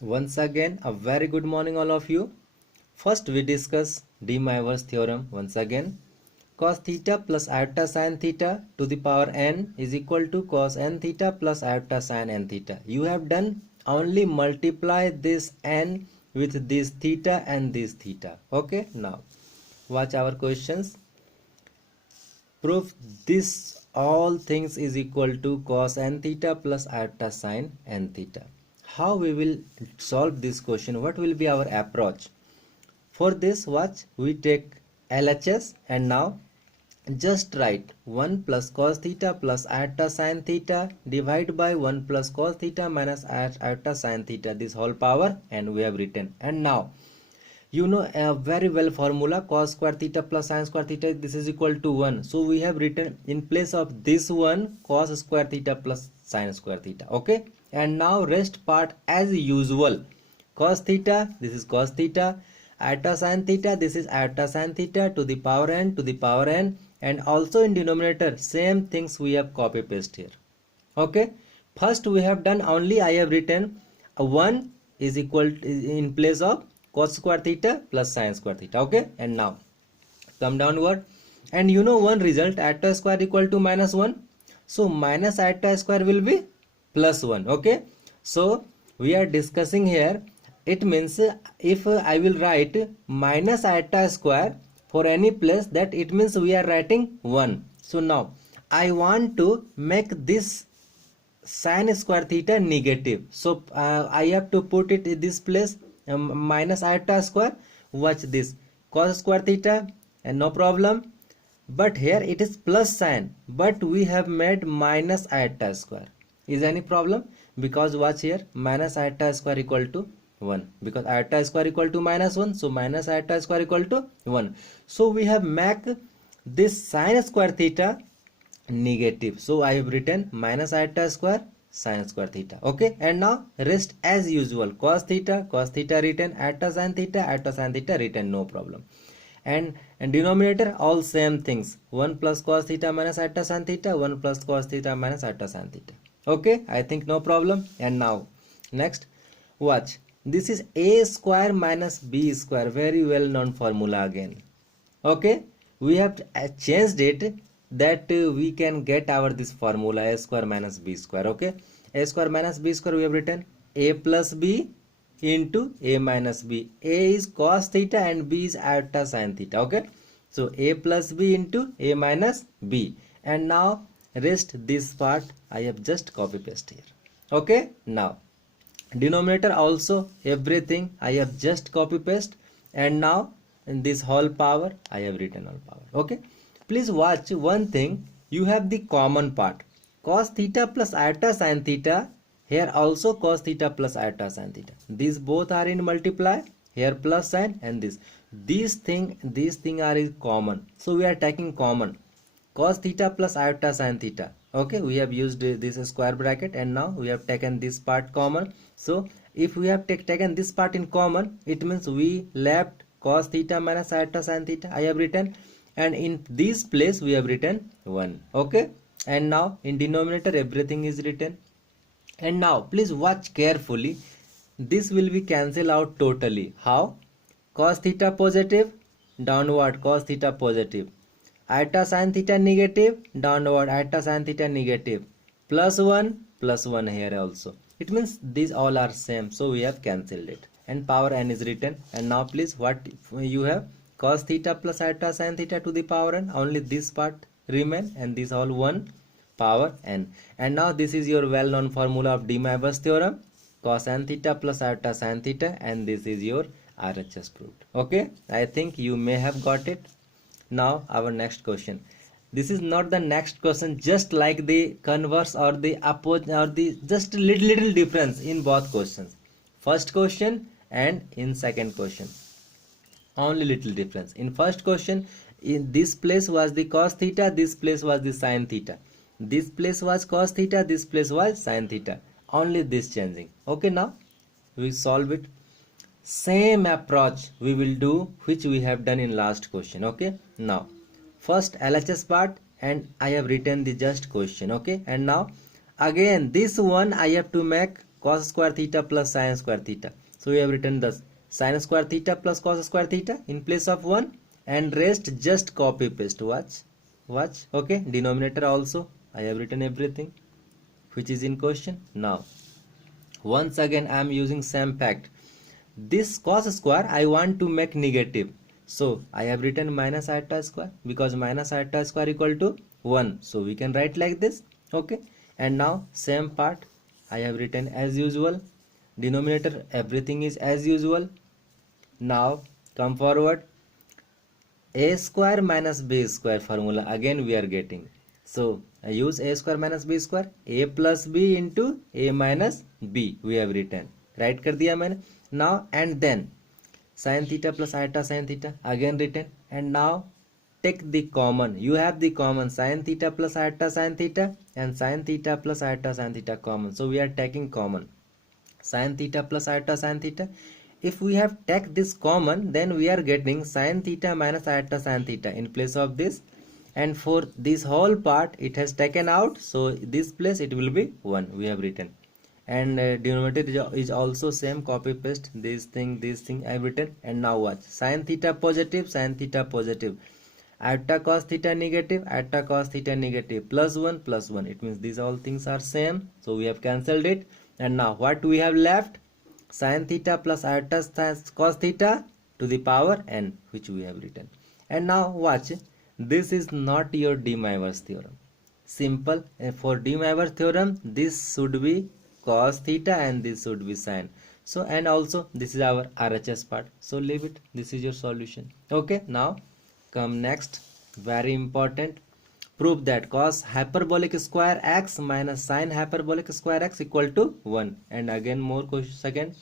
Once again, a very good morning all of you. First we discuss de Moivre's theorem once again. Cos theta plus iota sin theta to the power n is equal to cos n theta plus iota sin n theta. You have done only multiply this n with this theta and this theta. Okay, now watch our questions. Prove this all things is equal to cos n theta plus iota sin n theta. How we will solve this question? What will be our approach? For this, watch, we take LHS and now just write 1 plus cos theta plus iota sin theta divided by 1 plus cos theta minus iota sin theta, this whole power, and we have written. And now you know a very well formula, cos square theta plus sin square theta, this is equal to 1. So we have written in place of this one cos square theta plus sin square theta. Okay, and now rest part as usual. Cos theta, this is cos theta. Iota sin theta, this is iota sin theta to the power n to the power n, and also in denominator same things we have copy paste here. Okay, first we have done only I have written 1 is equal to, in place of cos square theta plus sin square theta. Okay, and now come downward, and you know one result, iota square equal to minus 1, so minus iota square will be plus 1. Okay, so we are discussing here, it means if I will write minus iota square for any place, that it means we are writing 1. So now I want to make this sin square theta negative, so I have to put it in this place, minus iota square. Watch this, cos square theta, and no problem, but here it is plus sign, but we have made minus iota square. Is any problem? Because watch here, minus iota square equal to 1, because iota square equal to minus 1, so minus iota square equal to 1. So we have make this sin square theta negative, so I have written minus iota square sin square theta. Okay, and now rest as usual, cos theta written, iota sin theta written, no problem. And denominator all same things, 1 plus cos theta minus iota sin theta, 1 plus cos theta minus iota sin theta. Okay, I think no problem. And now next, watch, this is a square minus b square, very well known formula again. Okay, we have changed it, that we can get our this formula a square minus b square. Okay, a square minus b square we have written a plus b into a minus b. A is cos theta and b is iota sin theta. Okay, so a plus b into a minus b, and now rest this part I have just copy paste here. Okay, now denominator also everything I have just copy paste, and now in this whole power I have written all power. Okay, please watch one thing, you have the common part, cos theta plus iota sin theta, here also cos theta plus iota sin theta, these both are in multiply, here plus sign, and these thing are in common, so we are taking common, cos theta plus iota sin theta. Okay, we have used this square bracket, and now we have taken this part common. So if we have taken this part in common, it means we left cos theta minus iota sin theta I have written, and in this place we have written 1. Okay, and now in denominator everything is written. And now please watch carefully, this will be cancel out totally. How? Cos theta positive, downward cos theta positive, iota sin theta negative, downward iota sin theta negative, plus 1 here also, it means these all are same, so we have cancelled it, and power n is written. And now please what you have, cos theta plus iota sin theta to the power n, only this part remain, and this all 1 power n. And now this is your well known formula of de Moivre's theorem, cos n theta plus iota sin theta, and this is your RHS proved. Okay, I think you may have got it. Now our next question, this is not the next question, just like the converse or the opposite or the just little difference in both questions, first question and in second question, only little difference. In first question, in this place was the cos theta, this place was the sin theta, this place was cos theta, this place was sin theta, only this changing. Okay, now we solve it, same approach we will do which we have done in last question. Okay, now first LHS part, and I have written the just question. Okay, and now again this one I have to make cos square theta plus sin square theta. So we have written thus sin square theta plus cos square theta in place of 1, and rest just copy paste. Watch. Okay, denominator also I have written everything which is in question. Now once again I am using same fact. This cos square I want to make negative, so I have written minus iota square, because minus iota square equal to 1, so we can write like this. Okay, and now same part I have written as usual, denominator everything is as usual. Now come forward, a square minus b square formula again we are getting. So I use a square minus b square, a plus b into a minus b we have written, right कर दिया मैंने. Now and then sin theta plus iota sin theta again written, and now take the common. You have the common sin theta plus iota sin theta and sin theta plus iota sin theta common. So we are taking common sin theta plus iota sin theta. If we have take this common, then we are getting sin theta minus iota sin theta in place of this, and for this whole part it has taken out, so this place it will be 1 we have written, and denominator is also same, copy paste this thing I have written. And now watch, sin theta positive iota cos theta negative plus 1, it means these all things are same, so we have cancelled it. And now what we have left, sin theta plus iota cos theta to the power n, which we have written. And now watch, this is not your de Moivre's theorem. Simple, for de Moivre's theorem this should be cos theta and this should be sin. So and also this is our RHS part, so leave it, this is your solution. Okay, now come next, very important, prove that cos hyperbolic square x minus sin hyperbolic square x equal to 1. And again more question, second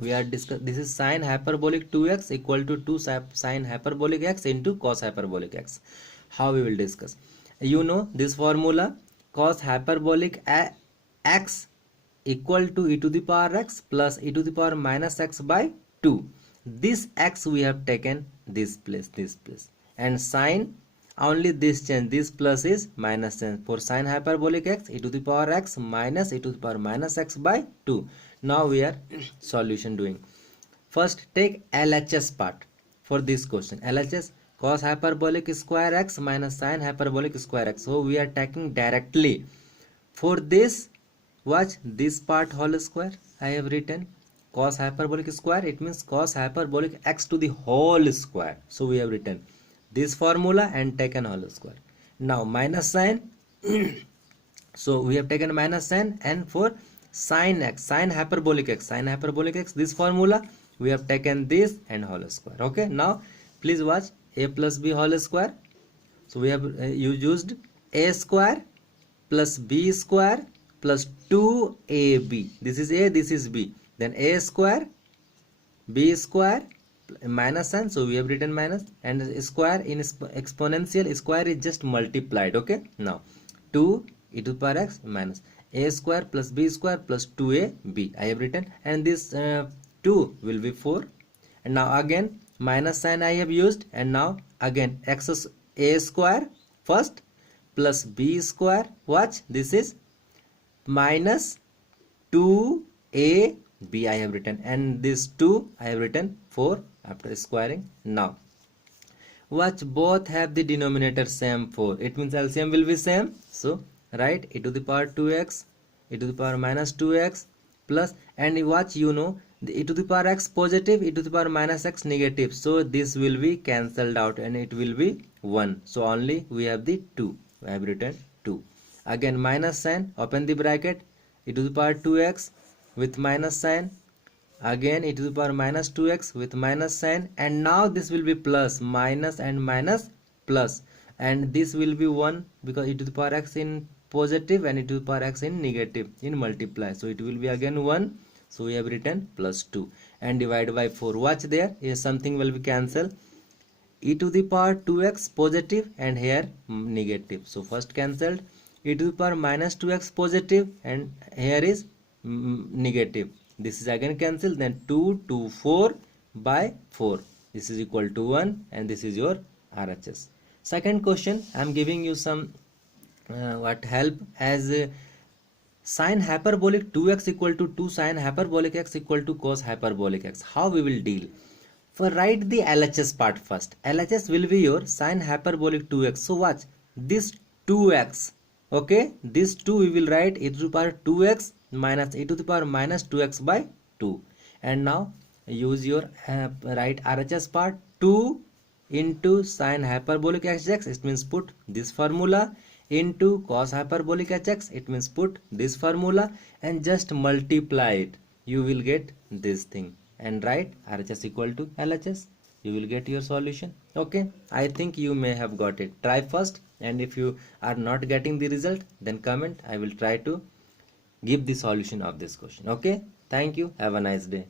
we are discuss, this is sin hyperbolic 2x equal to 2 sin hyperbolic x into cos hyperbolic x. How we will discuss, you know this formula, cos hyperbolic x equal to e to the power x plus e to the power minus x by 2. This x we have taken this place, and sin only this change, this plus is minus change. For sin hyperbolic x, e to the power x minus e to the power minus x by 2. Now we are solution doing. First take LHS part for this question. LHS, cos hyperbolic square x minus sin hyperbolic square x. So we are taking directly. For this, watch this part whole square I have written, cos hyperbolic square, it means cos hyperbolic x to the whole square. So we have written this formula and taken whole square. Now minus sin, so we have taken minus sin, and for sin x, sin hyperbolic x, this formula we have taken this and whole square. Okay, now please watch, a plus b whole square. So we have used a square plus b square plus 2ab. This is a, this is b, then a square b square minus sign, so we have written minus, and square in exponential square is just multiplied. Okay, now 2 e to the power x minus a square plus b square plus 2ab I have written, and this 2 will be 4. And now again minus sign I have used, and now again x is a square first plus b square, watch this is minus 2ab I have written, and this 2 I have written 4 after squaring. Now watch, both have the denominator same 4, it means LCM will be same. So write e to the power 2x e to the power minus 2x plus, and watch, you know the e to the power x positive, e to the power minus x negative, so this will be cancelled out and it will be 1. So only we have the 2, I have written 2. Again minus sign, open the bracket, e to the power 2x with minus sign, again e to the power minus 2x with minus sign, and now this will be plus, minus and minus plus, and this will be 1 because e to the power x in positive and e to the power x in negative in multiply, so it will be again 1. So we have written plus 2 and divide by 4. Watch there, here something will be cancelled, e to the power 2x positive and here negative, so first cancelled, e to the power minus 2x positive and here is negative, this is again cancelled, then 2 to 4 by 4, this is equal to 1, and this is your RHS. Second question, I am giving you some help as Sine hyperbolic 2x equal to 2 sine hyperbolic x equal to cos hyperbolic x. How we will deal? For write the LHS part first. LHS will be your sine hyperbolic 2x. So watch this 2x. Okay, this 2 we will write e to the power 2x minus e to the power minus 2x by 2. And now use your right RHS part. 2 into sine hyperbolic hx, it means put this formula, into cos hyperbolic hx, it means put this formula, and just multiply it. You will get this thing and write RHS equal to LHS. You will get your solution. Okay, I think you may have got it. Try first, and if you are not getting the result, then comment. I will try to give the solution of this question. Okay, thank you. Have a nice day.